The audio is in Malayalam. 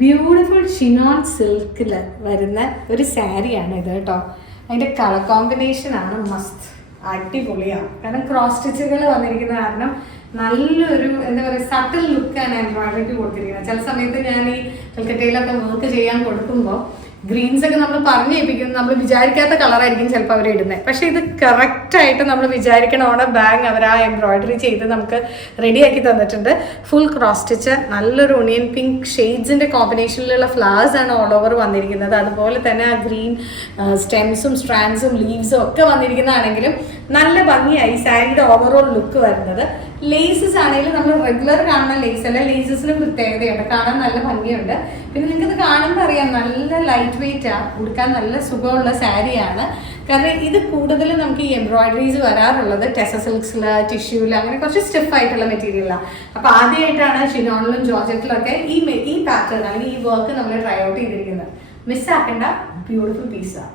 ബ്യൂട്ടിഫുൾ ഷിനോൺ സിൽക്കിൽ വരുന്ന ഒരു സാരിയാണ് ഇത് കേട്ടോ. അതിൻ്റെ കളർ കോമ്പിനേഷൻ ആണ് മസ്റ്റ്, അടിപൊളിയാണ്. കാരണം ക്രോസ് സ്റ്റിച്ചുകൾ വന്നിരിക്കുന്ന കാരണം നല്ലൊരു എന്താ പറയുക സട്ടിൽ ലുക്കാണ് എംബ്രോയിഡറിക്ക് കൊടുത്തിരിക്കുന്നത്. ചില സമയത്ത് ഞാൻ ഈ കൽക്കട്ടയിലൊക്കെ വർക്ക് ചെയ്യാൻ കൊടുക്കുമ്പോൾ ഗ്രീൻസ് ഒക്കെ നമ്മൾ പറഞ്ഞു ഏൽപ്പിക്കുന്നത് നമ്മൾ വിചാരിക്കാത്ത കളറായിരിക്കും ചിലപ്പോൾ അവർ ഇടുന്നത്. പക്ഷേ ഇത് കറക്റ്റായിട്ട് നമ്മൾ വിചാരിക്കണോടെ ബാഗ് അവർ ആ എംബ്രോയിഡറി ചെയ്ത് നമുക്ക് റെഡിയാക്കി തന്നിട്ടുണ്ട്. ഫുൾ ക്രോസ് സ്റ്റിച്ച്, നല്ലൊരു ഒണിയൻ പിങ്ക് ഷെയ്ഡ്സിൻ്റെ കോമ്പിനേഷനിലുള്ള ഫ്ലവേഴ്സ് ആണ് ഓൾ ഓവർ വന്നിരിക്കുന്നത്. അതുപോലെ തന്നെ ആ ഗ്രീൻ സ്റ്റെംസും സ്ട്രാൻഡ്സും ലീവ്സും ഒക്കെ വന്നിരിക്കുന്നതാണെങ്കിലും നല്ല ഭംഗിയായി സാരിയുടെ ഓവറോൾ ലുക്ക് വരുന്നത്. ലേസസ് ആണെങ്കിലും നമ്മൾ റെഗുലർ കാണുന്ന ലേസ് അല്ല, ലേസസിന് പ്രത്യേകതയുണ്ട്, കാണാൻ നല്ല ഭംഗിയുണ്ട്. പിന്നെ നിങ്ങൾക്കത് കാണുമ്പോൾ അറിയാം നല്ല ലൈറ്റ് വെയിറ്റ് ആണ്, ഉടുക്കാൻ നല്ല സുഖമുള്ള സാരിയാണ്. കാരണം ഇത് കൂടുതലും നമുക്ക് ഈ എംബ്രോയിഡറീസ് വരാറുള്ളത് ടെസ സിൽക്സിൽ, ടിഷ്യൂല്, അങ്ങനെ കുറച്ച് സ്റ്റിഫ് ആയിട്ടുള്ള മെറ്റീരിയലാണ്. അപ്പോൾ ആദ്യമായിട്ടാണ് ഷിനോണിലും ജോർജറ്റിലൊക്കെ ഈ പാറ്റേൺ അല്ലെങ്കിൽ ഈ വർക്ക് നമ്മൾ ട്രൈ ഔട്ട് ചെയ്തിരിക്കുന്നത്. മിസ്സാക്കേണ്ട ബ്യൂട്ടിഫുൾ പീസാണ്.